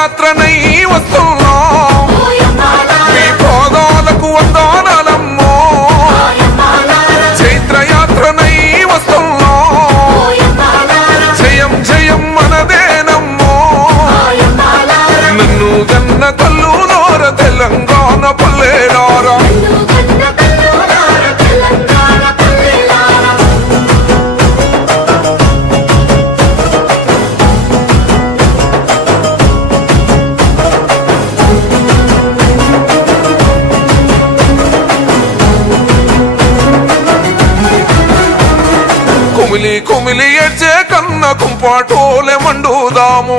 చైత్రయాత్రనై వస్తున్నాం మీ పాదాలకు వందనాలమ్మో చైత్రయాత్రనై వస్తున్నాం జయం జయం మనదేనమ్మో నన్ను గన్న తల్లులోర తెలంగాణ పల్లెలారా కుమిలి కుమిలి ఏడ్చే కన్న కుంపాటోలే మండుదాము